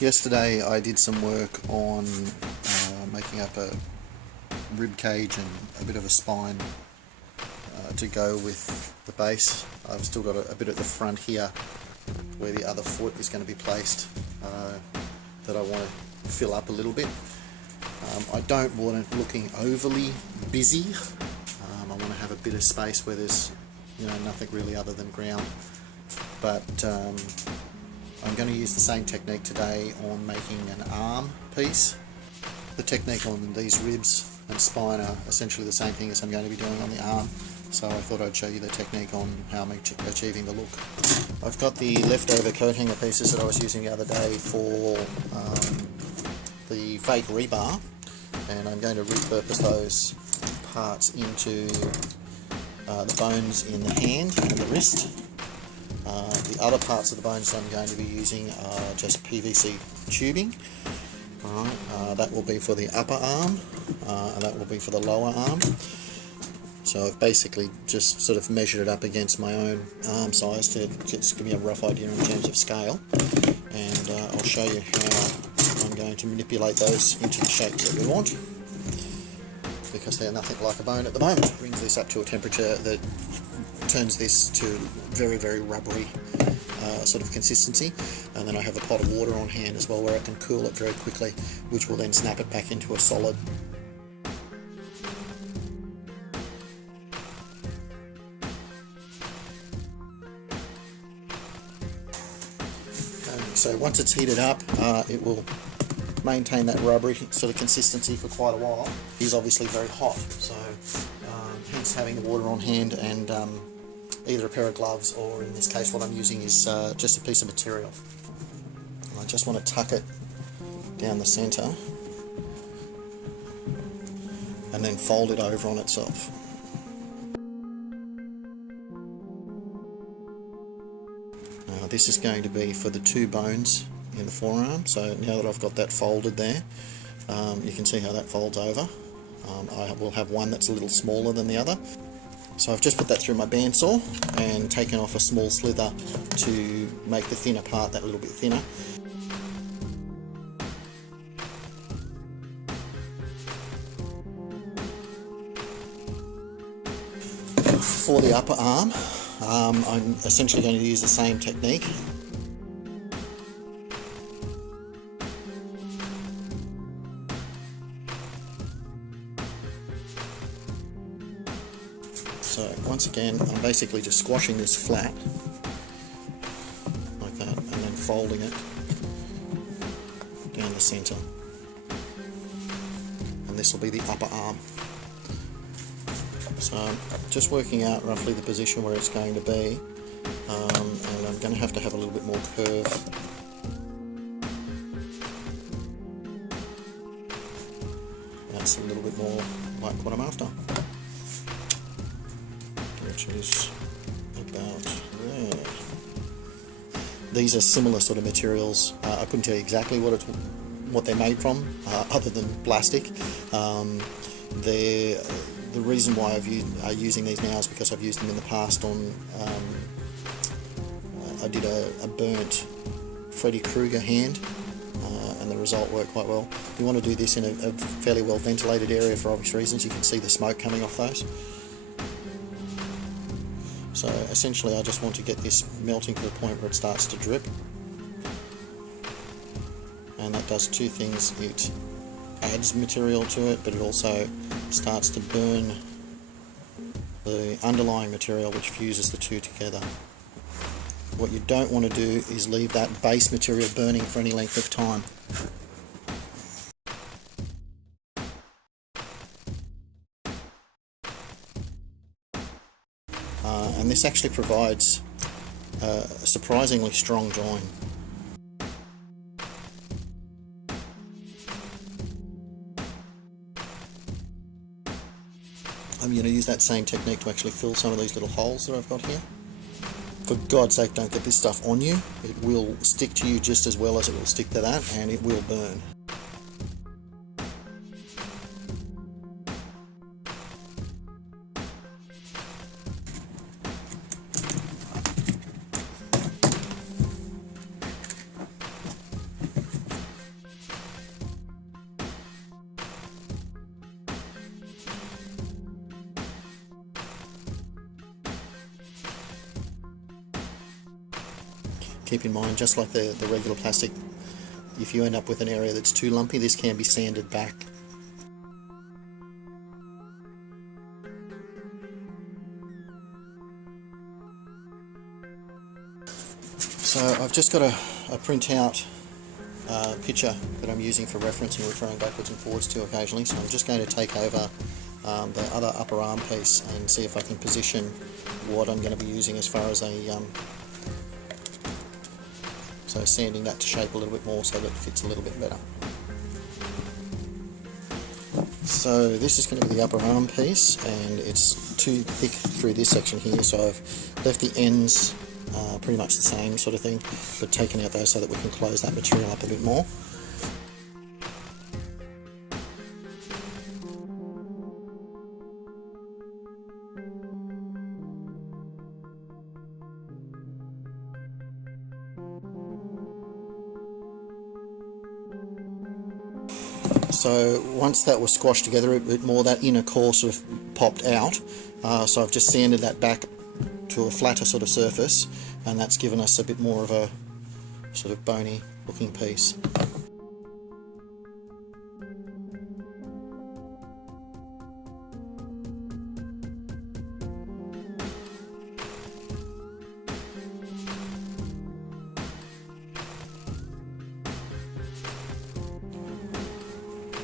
Yesterday I did some work on making up a rib cage and a bit of a spine to go with the base. I've still got a bit at the front here where the other foot is going to be placed that I want to fill up a little bit. I don't want it looking overly busy. I want to have a bit of space where there's nothing really other than ground. But I'm going to use the same technique today on making an arm piece. The technique on these ribs and spine are essentially the same thing as I'm going to be doing on the arm, so I thought I'd show you the technique on how I'm achieving the look. I've got the leftover coat hanger pieces that I was using the other day for the fake rebar, and I'm going to repurpose those parts into the bones in the hand and the wrist. The other parts of the bones I'm going to be using are just PVC tubing. That will be for the upper arm, and that will be for the lower arm. So I've basically just sort of measured it up against my own arm size to just give me a rough idea in terms of scale, and I'll show you how I'm going to manipulate those into the shapes that we want, because they're nothing like a bone at the moment. It brings this up to a temperature that turns this to very, very rubbery sort of consistency, and then I have a pot of water on hand as well where I can cool it very quickly, which will then snap it back into a solid. So once it's heated up, it will maintain that rubbery sort of consistency for quite a while. It is obviously very hot, so hence having the water on hand and either a pair of gloves, or in this case what I'm using is just a piece of material. I just want to tuck it down the centre and then fold it over on itself. Now this is going to be for the two bones in the forearm, so now that I've got that folded there, you can see how that folds over. I will have one that's a little smaller than the other. So I've just put that through my bandsaw and taken off a small slither to make the thinner part that little bit thinner. For the upper arm, I'm essentially going to use the same technique. So once again, I'm basically just squashing this flat like that, and then folding it down the centre, and this will be the upper arm. So I'm just working out roughly the position where it's going to be, and I'm going to have a little bit more curve. That's a little bit more like what I'm after, which is about there. These are similar sort of materials. I couldn't tell you exactly what they're made from, other than plastic. The reason why I'm using these now is because I've used them in the past on. I did a burnt Freddy Krueger hand, and the result worked quite well. You want to do this in a fairly well ventilated area for obvious reasons. You can see the smoke coming off those. So essentially I just want to get this melting to the point where it starts to drip, and that does two things. It adds material to it, but it also starts to burn the underlying material, which fuses the two together. What you don't want to do is leave that base material burning for any length of time. And this actually provides a surprisingly strong join. I'm going to use that same technique to actually fill some of these little holes that I've got here. For God's sake, don't get this stuff on you. It will stick to you just as well as it will stick to that, and it will burn. keep in mind, just like the regular plastic, if you end up with an area that's too lumpy, this can be sanded back. So I've just got a printout picture that I'm using for reference and referring backwards and forwards to occasionally, so I'm just going to take over the other upper arm piece and see if I can position what I'm going to be using as far as so sanding that to shape a little bit more so that it fits a little bit better. So this is going to be the upper arm piece, and it's too thick through this section here, so I've left the ends pretty much the same sort of thing, but taken out those so that we can close that material up a bit more. So once that was squashed together a bit more, that inner core sort of popped out, so I've just sanded that back to a flatter sort of surface, and that's given us a bit more of a sort of bony looking piece.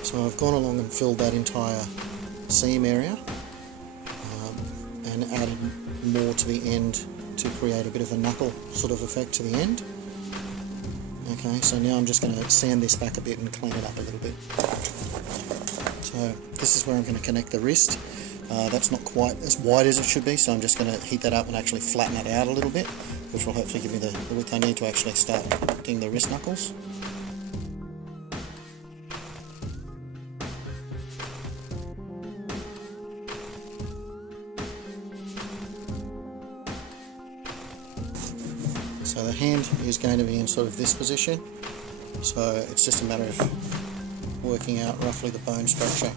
So I've gone along and filled that entire seam area and added more to the end to create a bit of a knuckle sort of effect to the end. Okay, so now I'm just going to sand this back a bit and clean it up a little bit. So this is where I'm going to connect the wrist. That's not quite as wide as it should be, so I'm just going to heat that up and actually flatten it out a little bit, which will hopefully give me the width I need to actually start doing the wrist knuckles. So the hand is going to be in sort of this position, so it's just a matter of working out roughly the bone structure.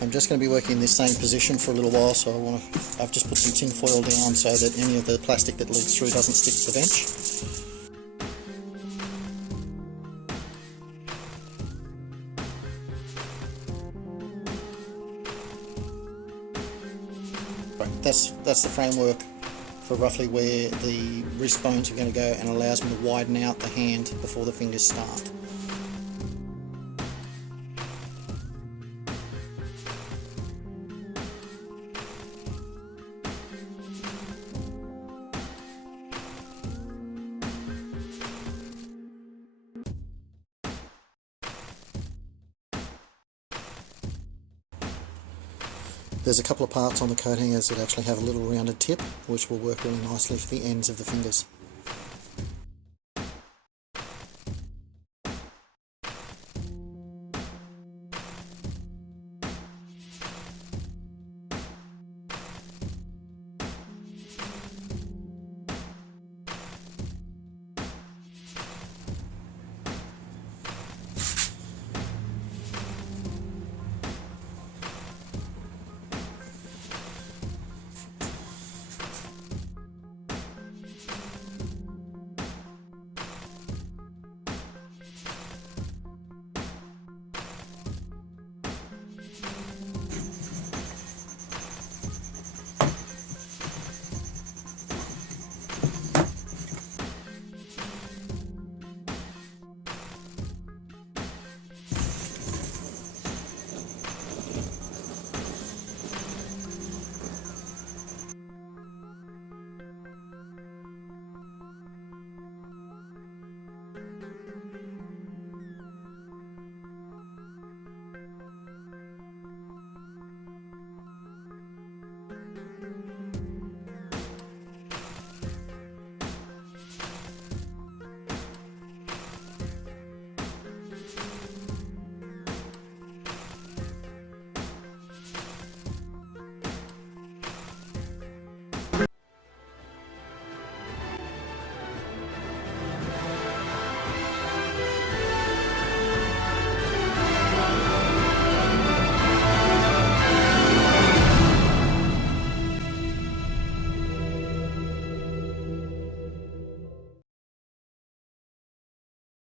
I'm just going to be working in this same position for a little while, so I've just put some tin foil down so that any of the plastic that leaks through doesn't stick to the bench. That's the framework for roughly where the wrist bones are going to go, and allows me to widen out the hand before the fingers start. There's a couple of parts on the coat hangers that actually have a little rounded tip, which will work really nicely for the ends of the fingers.